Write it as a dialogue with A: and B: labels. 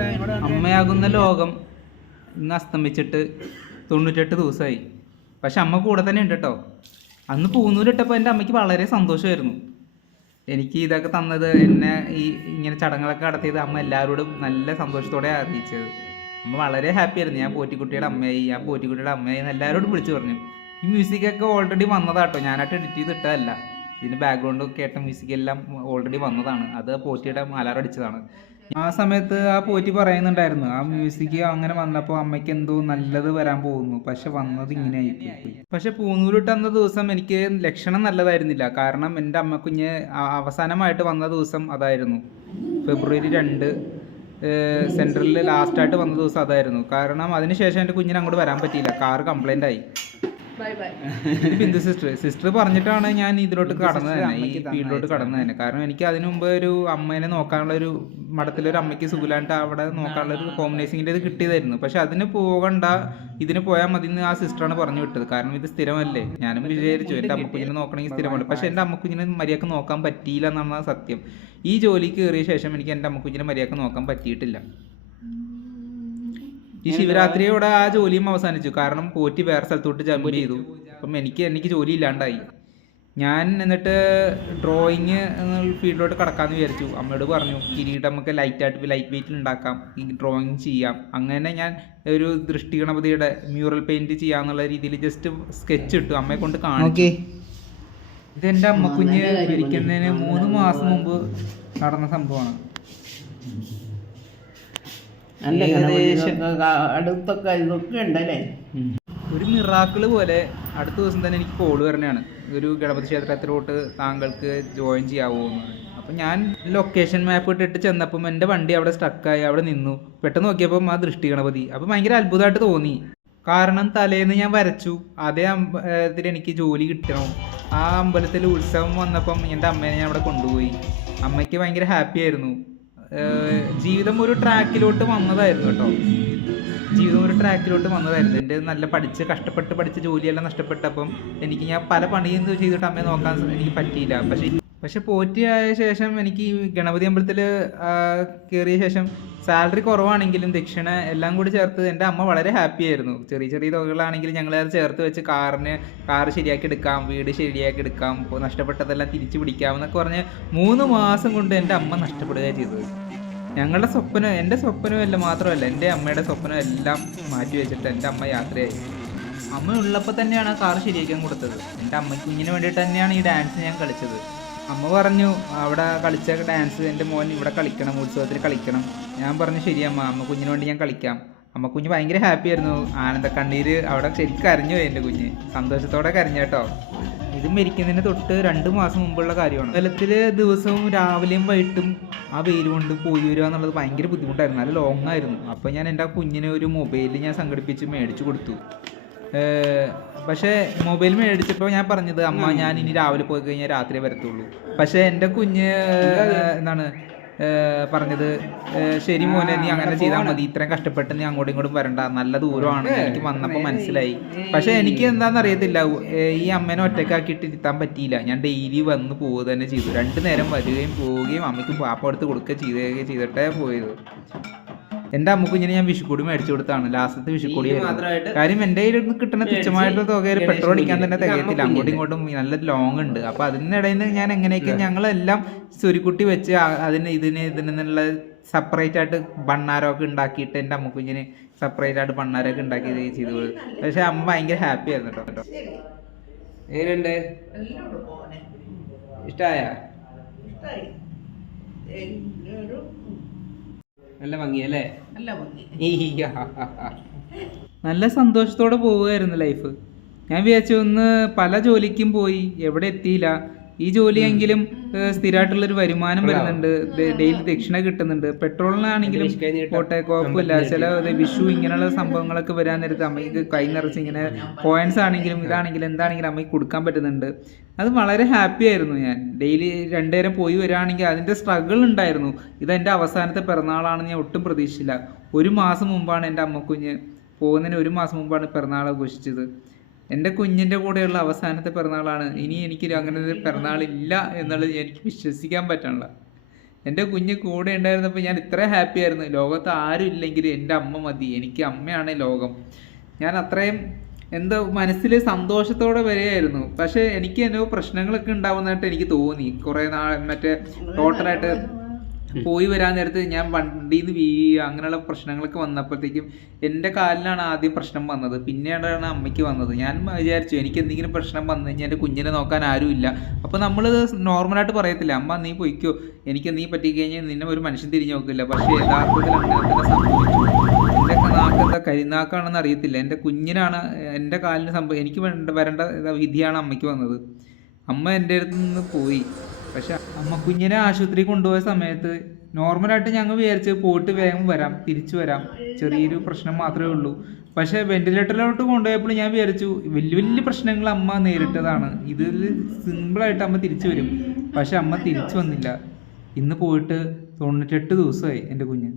A: അമ്മയാകുന്ന ലോകം ഇന്ന് അസ്തമിച്ചിട്ട് തൊണ്ണൂറ്റെട്ട് ദിവസമായി. പക്ഷെ അമ്മ കൂടെ തന്നെ ഉണ്ട് കേട്ടോ. അന്ന് പൂന്നൂരിട്ടപ്പോൾ എന്റെ അമ്മയ്ക്ക് വളരെ സന്തോഷമായിരുന്നു. എനിക്ക് ഇതൊക്കെ തന്നത് എന്നെ ഈ ഇങ്ങനെ ചടങ്ങുകളൊക്കെ നടത്തിയത് അമ്മ എല്ലാവരോടും നല്ല സന്തോഷത്തോടെ അറിയിച്ചത്. അമ്മ വളരെ ഹാപ്പി ആയിരുന്നു. ഞാൻ പോറ്റിക്കുട്ടിയുടെ അമ്മയായി ഞാൻ പോറ്റിക്കുട്ടിയുടെ അമ്മയായി എന്ന് എല്ലാവരോടും വിളിച്ചു പറഞ്ഞു. ഈ മ്യൂസിക്കൊക്കെ ഓൾറെഡി വന്നതാട്ടോ. ഞാനായിട്ട് എഡിറ്റ് ചെയ്ത് ഇതിന് ബാക്ക്ഗ്രൗണ്ട് കേട്ട മ്യൂസിക് എല്ലാം ഓൾറെഡി വന്നതാണ്. അത് പോറ്റിയുടെ മലാറ അടിച്ചതാണ്. ആ സമയത്ത് ആ പോറ്റി പറയുന്നുണ്ടായിരുന്നു ആ മ്യൂസിക് അങ്ങനെ വന്നപ്പോൾ അമ്മയ്ക്ക് എന്തോ നല്ലത് വരാൻ പോകുന്നു. പക്ഷെ വന്നത് ഇങ്ങനെ ആയിപ്പോയി. പക്ഷെ പൂന്നൂരിട്ട് അന്ന ദിവസം എനിക്ക് ലക്ഷണം നല്ലതായിരുന്നില്ല. കാരണം എന്റെ അമ്മക്കുഞ്ഞ് അവസാനമായിട്ട് വന്ന ദിവസം അതായിരുന്നു. ഫെബ്രുവരി രണ്ട് സെൻട്രലിൽ ലാസ്റ്റായിട്ട് വന്ന ദിവസം അതായിരുന്നു. കാരണം അതിനുശേഷം എന്റെ കുഞ്ഞിന് അങ്ങോട്ട് വരാൻ പറ്റിയില്ല. കാറ് കംപ്ലൈന്റ് ആയി. ബിന്ദു സിസ്റ്റർ സിസ്റ്റർ പറഞ്ഞിട്ടാണ് ഞാൻ ഇതിലോട്ട് കടന്നത് തന്നെ. ഈ ഫീൽഡിലോട്ട് കടന്നത് തന്നെ. കാരണം എനിക്ക് അതിനു മുമ്പ് ഒരു അമ്മേനെ നോക്കാനുള്ള ഒരു മഠത്തിലൊരു അമ്മയ്ക്ക് സുഖലാണ്ട് അവിടെ നോക്കാനുള്ള ഒരു ഹോം ഇത് കിട്ടിയതായിരുന്നു. പക്ഷെ അതിന് പോകണ്ട ഇതിന് പോയാൽ മതി എന്ന് ആ സിസ്റ്ററാണ് പറഞ്ഞു വിട്ടത്. കാരണം ഇത് സ്ഥിരമല്ലേ? ഞാനും വിചാരിച്ചു എന്റെ അമ്മക്കുഞ്ഞിനെ നോക്കണമെങ്കിൽ സ്ഥിരമല്ല പക്ഷെ എന്റെ അമ്മക്കുഞ്ഞിനെ മര്യാദയ്ക്ക് നോക്കാൻ പറ്റിയില്ല എന്നാണ് സത്യം. ഈ ജോലിക്ക് കയറിയ ശേഷം എനിക്ക് എന്റെ അമ്മക്കുഞ്ഞിനെ മര്യാദയ്ക്ക് നോക്കാൻ പറ്റിയിട്ടില്ല. ഈ ശിവരാത്രിയോടെ ആ ജോലിയും അവസാനിച്ചു. കാരണം പോറ്റി വേറെ സ്ഥലത്തോട്ട് ജമ്പ് ചെയ്തു. അപ്പം എനിക്ക് എനിക്ക് ജോലി ഇല്ലാണ്ടായി. ഞാൻ എന്നിട്ട് ഡ്രോയിങ് ഫീൽഡിലോട്ട് കടക്കാമെന്ന് വിചാരിച്ചു. അമ്മയോട് പറഞ്ഞു കിരീടം നമുക്ക് ലൈറ്റായിട്ട് ലൈറ്റ് വെയിറ്റിൽ ഉണ്ടാക്കാം ഈ ഡ്രോയിങ് ചെയ്യാം. അങ്ങനെ ഞാൻ ഒരു ദൃഷ്ടി ഗണപതിയുടെ മ്യൂറൽ പെയിന്റ് ചെയ്യാന്നുള്ള രീതിയിൽ ജസ്റ്റ് സ്കെച്ച് ഇട്ടു. അമ്മയെ കൊണ്ട് കാണിച്ചു. ഇതെന്റെ അമ്മക്കുഞ്ഞ് മരിക്കുന്നതിന് മൂന്ന് മാസം മുമ്പ് നടന്ന സംഭവമാണ്. ഏകദേശം-
B: അടുത്തൊക്കെ ഇതൊക്കെ ഉണ്ടല്ലേ?
A: ഒരു മിറാക്കിൾ പോലെ അടുത്ത ദിവസം തന്നെ എനിക്ക് കോൾ വരണയാണ്. ഒരു ഗണപതി ക്ഷേത്രത്തിലോട്ട് താങ്കൾക്ക് ജോയിൻ ചെയ്യാവോ എന്ന് അപ്പം ഞാൻ ലൊക്കേഷൻ മാപ്പ് ഇട്ടിട്ട് ചെന്നപ്പം എന്റെ വണ്ടി അവിടെ സ്റ്റക്കായി അവിടെ നിന്നു. പെട്ടെന്ന് നോക്കിയപ്പം ആ ദൃഷ്ടി ഗണപതി. അപ്പം ഭയങ്കര അത്ഭുതമായിട്ട് തോന്നി. കാരണം തലേന്ന് ഞാൻ വരച്ചു. അതേ അമ്പലത്തിൽ എനിക്ക് ജോലി കിട്ടണം. ആ അമ്പലത്തിൽ ഉത്സവം വന്നപ്പം എന്റെ അമ്മേനെ ഞാൻ അവിടെ കൊണ്ടുപോയി. അമ്മയ്ക്ക് ഭയങ്കര ഹാപ്പി ആയിരുന്നു. ജീവിതം ഒരു ട്രാക്കിലോട്ട് വന്നതായിരുന്നു കേട്ടോ. ജീവിതം ഒരു ട്രാക്കിലോട്ട് വന്നതായിരുന്നു. എന്റെ നല്ല പഠിച്ച് കഷ്ടപ്പെട്ട് പഠിച്ച് ജോലിയെല്ലാം നഷ്ടപ്പെട്ടപ്പം എനിക്ക് ഞാൻ പല പണിയും ചെയ്തിട്ട് അമ്മയെ നോക്കാൻ എനിക്ക് പറ്റിയില്ല. പക്ഷേ പക്ഷെ പോറ്റിയായ ശേഷം എനിക്ക് ഈ ഗണപതി അമ്പലത്തിൽ കയറിയ ശേഷം സാലറി കുറവാണെങ്കിലും ദക്ഷിണ എല്ലാം കൂടി ചേർത്ത് എന്റെ അമ്മ വളരെ ഹാപ്പി ആയിരുന്നു. ചെറിയ ചെറിയ തുകകളാണെങ്കിലും ഞങ്ങൾ അത് ചേർത്ത് വെച്ച് കാറിന് കാർ ശരിയാക്കി എടുക്കാം വീട് ശരിയാക്കി എടുക്കാം നഷ്ടപ്പെട്ടതെല്ലാം തിരിച്ചു പിടിക്കാം എന്നൊക്കെ പറഞ്ഞ് മൂന്ന് മാസം കൊണ്ട് എന്റെ അമ്മ നഷ്ടപ്പെടുകയാണ് ചെയ്തത്. ഞങ്ങളുടെ സ്വപ്നം എന്റെ സ്വപ്നമല്ല മാത്രമല്ല എന്റെ അമ്മയുടെ സ്വപ്നം എല്ലാം മാറ്റി വെച്ചിട്ട് എന്റെ അമ്മ യാത്രയായി. അമ്മ ഉള്ളപ്പോൾ തന്നെയാണ് ആ കാർ ശരിയാക്കാൻ കൊടുത്തത്. എന്റെ അമ്മയ്ക്ക് കുഞ്ഞിന് വേണ്ടിയിട്ട് തന്നെയാണ് ഈ ഡാൻസ് ഞാൻ കളിച്ചത്. അമ്മ പറഞ്ഞു അവിടെ കളിച്ച ഡാൻസ് എന്റെ മോൻ ഇവിടെ കളിക്കണം ഉത്സവത്തിൽ കളിക്കണം. ഞാൻ പറഞ്ഞു ശരി അമ്മ അമ്മ കുഞ്ഞിന് വേണ്ടി ഞാൻ കളിക്കാം. അമ്മ കുഞ്ഞ് ഭയങ്കര ഹാപ്പി ആയിരുന്നു. ആനന്ദ കണ്ണീര് അവിടെ ശരിക്കും കരഞ്ഞു പോയി എന്റെ കുഞ്ഞ്. സന്തോഷത്തോടെ കരഞ്ഞു കേട്ടോ. ഇത് മരിക്കുന്നതിന് തൊട്ട് രണ്ട് മാസം മുമ്പുള്ള കാര്യമാണ്. അമ്പലത്തിൽ ദിവസവും രാവിലെയും വൈകിട്ടും ആ വെയിൽ കൊണ്ട് പോയി വരിക എന്നുള്ളത് ഭയങ്കര ബുദ്ധിമുട്ടായിരുന്നു. നല്ല ലോങ് ആയിരുന്നു. അപ്പോൾ ഞാൻ എന്റെ കുഞ്ഞിനെ ഒരു മൊബൈൽ ഞാൻ സംഘടിപ്പിച്ച് മേടിച്ചു കൊടുത്തു. പക്ഷേ മൊബൈൽ മേടിച്ചപ്പോൾ ഞാൻ പറഞ്ഞത് അമ്മ ഞാൻ ഇനി രാവിലെ പോയി കഴിഞ്ഞാൽ രാത്രി വരത്തുള്ളൂ. പക്ഷേ എന്റെ കുഞ്ഞ് എന്താണ് പറഞ്ഞത് ശരി മോനെ നീ അങ്ങനെ ചെയ്താൽ മതി. ഇത്രയും കഷ്ടപ്പെട്ട് നീ അങ്ങോട്ടും ഇങ്ങോട്ടും വരണ്ട. നല്ല ദൂരമാണ്. എനിക്ക് വന്നപ്പോൾ മനസ്സിലായി. പക്ഷേ എനിക്ക് എന്താണെന്ന് അറിയത്തില്ല ഈ അമ്മേനെ ഒറ്റക്കാക്കിയിട്ട് ഇരുത്താൻ പറ്റിയില്ല. ഞാൻ ഡെയിലി വന്ന് പോവുക തന്നെ ചെയ്തു. രണ്ടു നേരം വരികയും പോവുകയും അമ്മയ്ക്ക് പാപ്പ എടുത്ത് കൊടുക്കുകയും ചെയ്യുകയും ചെയ്തിട്ടേ പോയത്. എന്റെ ഇങ്ങനെ ഞാൻ വിഷുക്കൂടി മേടിച്ചു കൊടുത്താണ്. ലാസ്റ്റത്തെ വിഷുക്കൂടി കാര്യം എന്റെ കയ്യിൽ നിന്ന് കിട്ടുന്ന തുച്ഛമായിട്ടുള്ള തുകയിൽ പെട്രോൾ അടിക്കാൻ തന്നെ തികയത്തില്ല. അങ്ങോട്ടും ഇങ്ങോട്ടും നല്ല ലോങ് ഉണ്ട്. അപ്പൊ അതിനിടയിൽ നിന്ന് ഞാൻ എങ്ങനെയൊക്കെ ഞങ്ങളെല്ലാം സുരിക്കുട്ടി വെച്ച് അതിന് ഇതിന് ഇതിനുള്ള സെപ്പറേറ്റ് ആയിട്ട് ബണ്ണാരമൊക്കെ ഉണ്ടാക്കിയിട്ട് എന്റെ അമ്മക്കുഞ്ഞിന് സെപ്പറേറ്റ് ആയിട്ട് ബണ്ണാരമൊക്കെ ഉണ്ടാക്കി ഇത് ചെയ്തു. പക്ഷെ അമ്മ ഭയങ്കര ഹാപ്പി ആയിരുന്നു കേട്ടോ. എങ്ങനെയുണ്ട്? ഇഷ്ടായ? നല്ല ഭംഗിയല്ലേ?
B: നല്ല ഭംഗി.
A: നല്ല സന്തോഷത്തോടെ പോവുമായിരുന്നു ലൈഫ് ഞാൻ വിചാരിച്ചു ഒന്ന് പല ജോലിക്കും പോയി എവിടെ എത്തിയില്ല. ഈ ജോലിയെങ്കിലും സ്ഥിരമായിട്ടുള്ളൊരു വരുമാനം വരുന്നുണ്ട്. ഡെയിലി ദക്ഷിണ കിട്ടുന്നുണ്ട്. പെട്രോളിനാണെങ്കിലും പോട്ടെ കുഴപ്പമില്ല ചില വിഷു ഇങ്ങനെയുള്ള സംഭവങ്ങളൊക്കെ വരാൻ നേരത്ത് അമ്മയ്ക്ക് കൈ നിറച്ച് ഇങ്ങനെ കോയിൻസ് ആണെങ്കിലും ഇതാണെങ്കിലും എന്താണെങ്കിലും അമ്മയ്ക്ക് കൊടുക്കാൻ പറ്റുന്നുണ്ട്. അത് വളരെ ഹാപ്പി ആയിരുന്നു ഞാൻ. ഡെയിലി രണ്ടുനേരം പോയി വരികയാണെങ്കിൽ അതിന്റെ സ്ട്രഗിൾ ഉണ്ടായിരുന്നു. ഇതെന്റെ അവസാനത്തെ പിറന്നാളാണെന്ന് ഞാൻ ഒട്ടും പ്രതീക്ഷിച്ചില്ല. ഒരു മാസം മുമ്പാണ് എന്റെ അമ്മക്കുഞ്ഞ് പോകുന്നതിന് ഒരു മാസം മുമ്പാണ് പിറന്നാൾ ആഘോഷിച്ചത്. എന്റെ കുഞ്ഞിന്റെ കൂടെയുള്ള അവസാനത്തെ പിറന്നാളാണ്. ഇനി എനിക്ക് അങ്ങനെ ഒരു പിറന്നാളില്ല എന്നുള്ളത് എനിക്ക് വിശ്വസിക്കാൻ പറ്റണില്ല. എന്റെ കുഞ്ഞ് കൂടെ ഉണ്ടായിരുന്നപ്പോൾ ഞാൻ ഇത്ര ഹാപ്പി ആയിരുന്നു. ലോകത്ത് ആരും ഇല്ലെങ്കിൽ എന്റെ അമ്മ മതി. എനിക്ക് അമ്മയാണ് ലോകം. ഞാൻ അത്രയും എന്തോ മനസ്സിൽ സന്തോഷത്തോടെ വരികയായിരുന്നു. പക്ഷേ എനിക്ക് എന്തോ പ്രശ്നങ്ങളൊക്കെ ഉണ്ടാവുന്നതായിട്ട് എനിക്ക് തോന്നി. കുറേ നാൾ മറ്റേ ടോട്ടലായിട്ട് പോയി വരാൻ നേരത്ത് ഞാൻ വണ്ടിയിൽ നിന്ന് വീഴുക അങ്ങനെയുള്ള പ്രശ്നങ്ങളൊക്കെ വന്നപ്പോഴത്തേക്കും എന്റെ കാലിലാണ് ആദ്യം പ്രശ്നം വന്നത്. പിന്നെയാണ് അമ്മയ്ക്ക് വന്നത്. ഞാൻ വിചാരിച്ചു എനിക്ക് എന്തെങ്കിലും പ്രശ്നം വന്നു കഴിഞ്ഞാൽ എന്റെ കുഞ്ഞിനെ നോക്കാൻ ആരുമില്ല അപ്പോൾ നമ്മൾ നോർമലായിട്ട് പറയത്തില്ല അമ്മ നീ പൊയ്ക്കോ. എനിക്ക് നീ പറ്റിക്കഴിഞ്ഞാൽ നിന്നെ ഒരു മനുഷ്യൻ തിരിഞ്ഞു നോക്കില്ല. പക്ഷേ യഥാർത്ഥത്തിൽ അങ്ങനെ തന്നെ സംഭവിച്ചു. നാക്ക് എന്താ കരിനാക്കാണെന്ന് അറിയത്തില്ല. എന്റെ കുഞ്ഞിനാണ് എന്റെ കാലിന് സംഭവം എനിക്ക് വരേണ്ട വിധിയാണ് അമ്മയ്ക്ക് വന്നത്. അമ്മ എന്റെ അടുത്ത് നിന്ന് പോയി. പക്ഷെ അമ്മ കുഞ്ഞിനെ ആശുപത്രി കൊണ്ടുപോയ സമയത്ത് നോർമലായിട്ട് ഞങ്ങൾ വിചാരിച്ച് പോയിട്ട് വേഗം വരാം തിരിച്ചു വരാം. ചെറിയൊരു പ്രശ്നം മാത്രമേ ഉള്ളൂ. പക്ഷെ വെന്റിലേറ്ററിലോട്ട് കൊണ്ടുപോയപ്പോൾ ഞാൻ വിചാരിച്ചു വലിയ വലിയ പ്രശ്നങ്ങൾ അമ്മ നേരിട്ടതാണ്. ഇതിൽ സിമ്പിളായിട്ട് അമ്മ തിരിച്ചു വരും. പക്ഷെ അമ്മ തിരിച്ചു വന്നില്ല. ഇന്ന് പോയിട്ട് തൊണ്ണൂറ്റെട്ട് ദിവസമായി എന്റെ കുഞ്ഞ്.